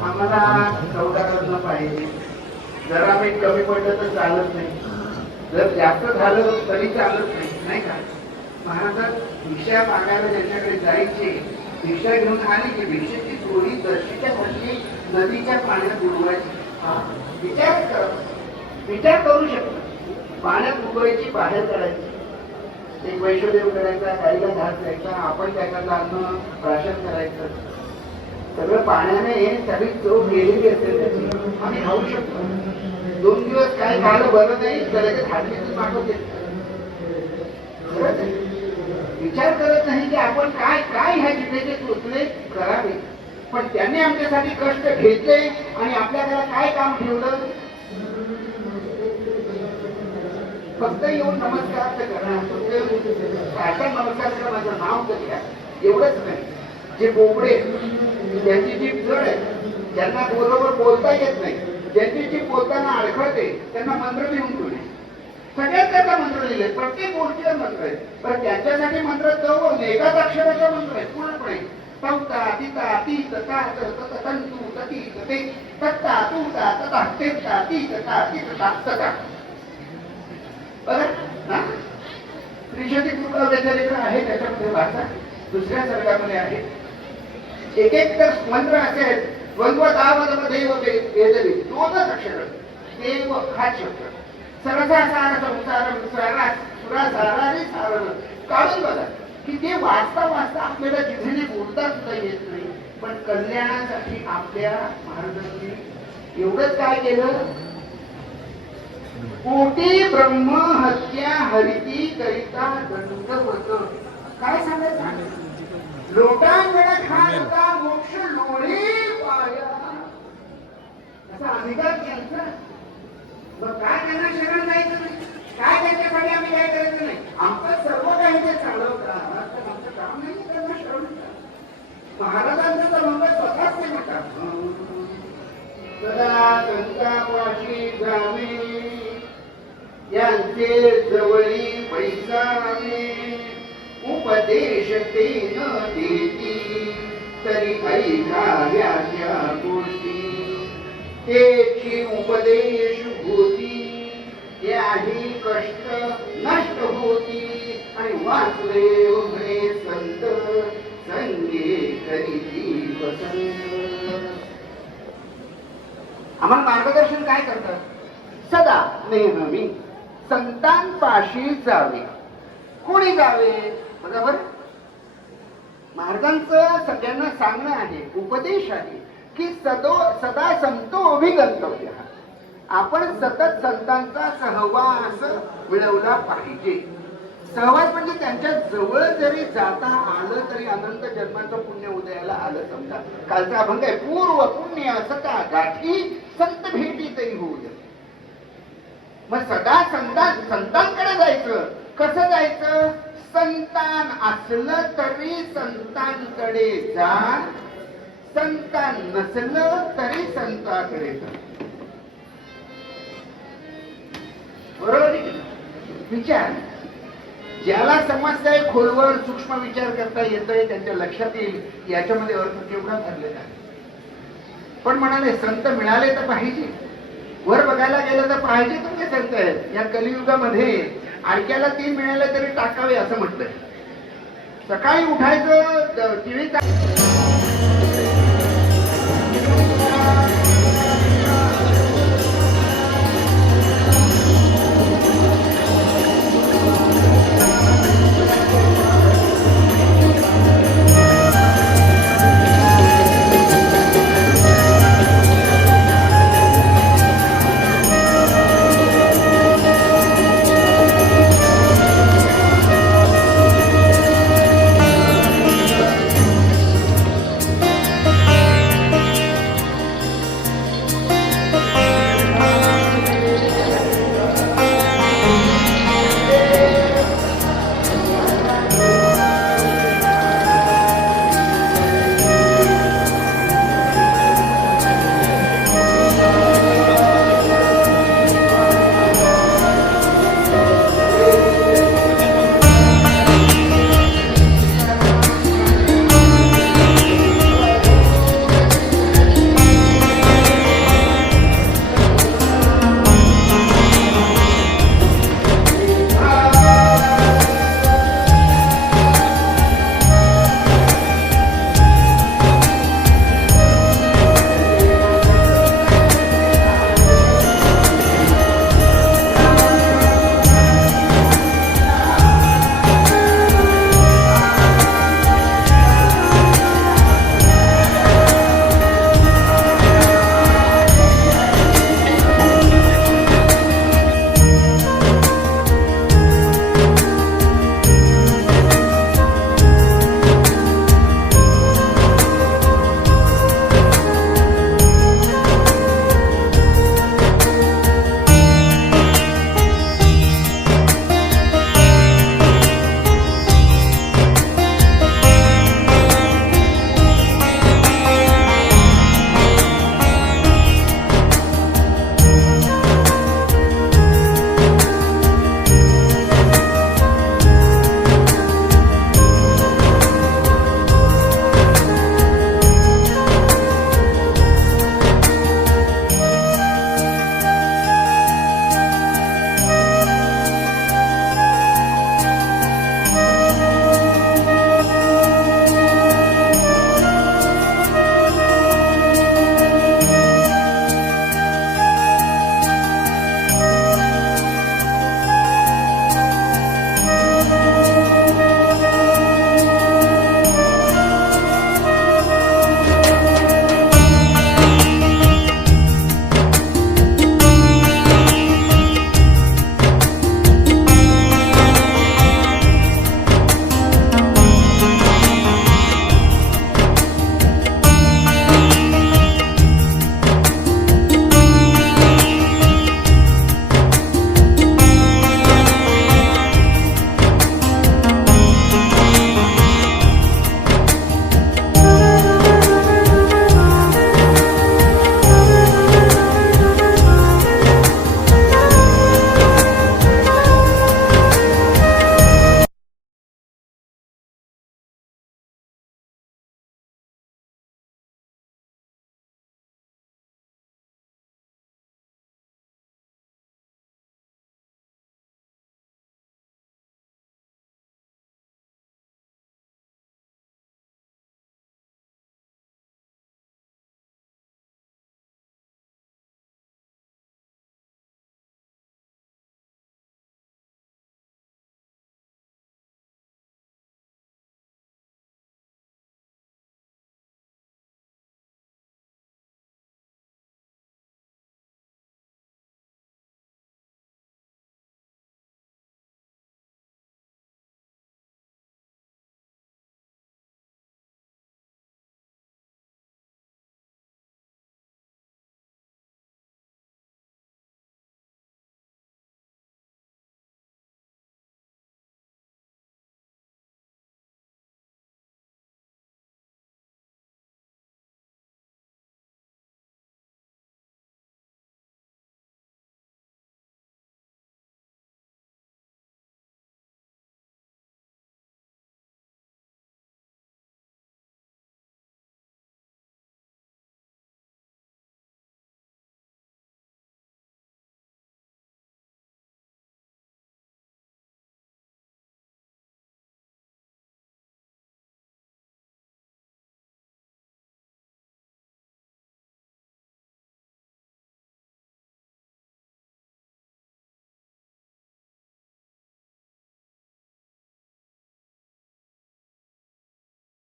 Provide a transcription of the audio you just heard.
आम्हाला चौकाकडनं पाहिजे. जरा मीठ कमी पडलं तर चालत नाही, जर जास्त झालं तरी चालत नाही, नाही का? महाराज भिक्षा मागायला ज्यांच्याकडे जायचे, भिक्षा घेऊन आली की भिक्षेची चोरी दर्शीच्या खाली नदीच्या पाण्यात बुडवायची. विचार करू शकतो. पाण्यात बुडवायची, बाहेर काढायची. एक वैष्णोदेव करायचा, गाईला घास द्यायचा, आपण त्याच्यातलं अन्न प्राशन करायचं. सगळं पाण्याने सगळी चव गेलेली असते त्याची. आम्ही खाऊ शकतो. 2 दिवस काय खायला बरं नाही तर हाडलीच मागवते. विचार करत नाही की आपण काय काय ह्या जिल्ह्याचे चोचले करावे. पण त्यांनी आमच्यासाठी कष्ट घेतले आणि आपल्याकडे काय काम ठेवलं? फक्त येऊन नमस्कार करणार, फक्त नमस्कार करा, माझं नाव तर घ्या, एवढंच नाही. जे बोबडे, ज्यांची जीभ जड आहे, ज्यांना बरोबर बोलता येत नाही, ज्यांची जीभ बोलताना अडखळते, त्यांना मंत्र लिहून ठेवले. सगळ्यात त्याचा मंत्र लिहिले, प्रत्येक गोष्टीचा मंत्र आहे. पण त्यांच्यासाठी मंत्र तो एकाच अक्षराचा मंत्र आहे पूर्णपणे. तवता तिता ती तता तंतू तती तते तत्ता तू ता तता तेता ती तता ती तता तता. बघा ना, त्रिशती कृपा व्यतिरिक्त आहे त्याच्यामध्ये भाषा, दुसऱ्या सर्गामध्ये आहे. एक एक तर मंत्र असे आहेत. द्वंद्वतावदेव वेदवी, 2च अक्षर. देव हा शब्द सरसा सार संसार सुरासारारी सारण काढून बघा की ते वाचता वाचता आपल्याला जिभेने बोलता सुद्धा येत नाही. पण कल्याणासाठी आपल्या महाराजांनी एवढंच काय केलं? कोटी ब्रह्म हत्या हरिती करिता दंडवत. काय सांगायचं? लोटांगण खानचा मोक्ष लोळे पाया, असा अधिकार त्यांचा. मग काय त्यांना शरण जायचं नाही? काय त्यांच्यासाठी आम्ही काय करायचं नाही? आमचं सर्व काही ते चालवतात, आमचं काम नाही त्यांना शरण. महाराजांचं तर मग स्वतःच ते म्हणतात, सदा संतापाशी जावे यांचे जवळी पैसावे, उपदेश ते न देती तरी ऐकाव्या त्या गोष्टी, तेची उपदेश होती त्याही कष्ट नष्ट होती. आणि वासुदेव म्हणे संत संगे करीती वसंत. आम्हाला मार्गदर्शन काय करतात? सदा नेहमी संतांपाशी जावे. कोणी जावे? बघा बरं, महाराजांचं सगळ्यांना सांगणं आहे, उपदेश आहे की सदा संतो अभिगंतव्य. आपण सतत संतांचा सहवास मिळवला पाहिजे. सहवास म्हणजे त्यांच्या जवळ जरी जाता आलं तरी अनंत जन्माचं पुण्य उदयाला आलं. समजा कालचा अभंग आहे, पूर्व पुण्य सता गाठी संत भेटी तरी होऊ दे. मग सदा संतांकडे जायचं. कसं जायचं? संतान असलं तरी संतांकडे जा, संतान नसलं तरी संतांकडे जा. बरोबर आहे? विचार ज्याला समजतंय, खोलवर सूक्ष्म विचार करता येतोय, त्यांच्या लक्षात येईल याच्यामध्ये अर्थ केवढा भरलेला आहे. पण म्हणाले संत मिळाले तर पाहिजे. वर बघायला गेलं तर पाहिजे तुमचे संत आहेत. या कलियुगामध्ये आडक्याला 3 मिळाले तरी टाकावे असं म्हटलंय. सकाळी उठायचं, टीव्ही